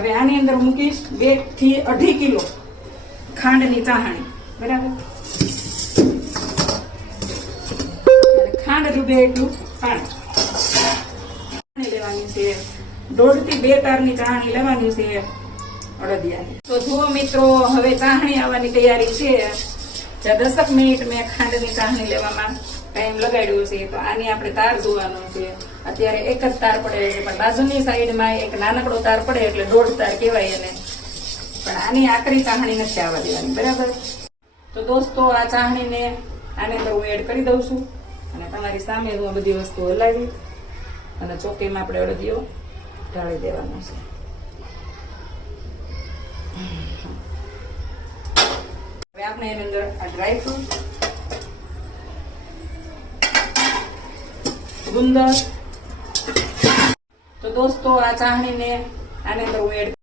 હવે આની અંદર મૂકીશ 2 થી 2.5 કિલો ખાંડની ચાહણી, બરાબર. ખાંડ ડૂબે એટલું પાણી લેવાની છે. 1.5 થી 2 તારની ચાહણી લેવાની છે અડદિયાની. તો જુઓ મિત્રો, હવે ચાહણી આવવાની તૈયારી છે. 10 મિનિટ મેં ખાંડની ચાહણી લેવામાં ટાઈમ લગાડ્યો છે. તો આની આપણે તાર જોવાનો છે. અત્યારે એક જ તાર પડે છે, પણ બાજુની સાઈડમાં એક નાનકડો તાર પડે એટલે 1.5 તાર કહેવાય એને. પણ આની આકરી ચાહણી નથી આવવા દેવાની, બરાબર. તો દોસ્તો, આ ચાહણીને આની અંદર હું એડ કરી દઉં છું અને તમારી સામે હું બધી વસ્તુ હલાવી અને ચોકીમાં આપણે અડદિયો ઢાળી દેવાનો છે. હવે આપણે એની અંદર આ ડ્રાયફ્રૂટ, ગુંદર. તો દોસ્તો, આ ચાહણીને આની અંદર હું એડ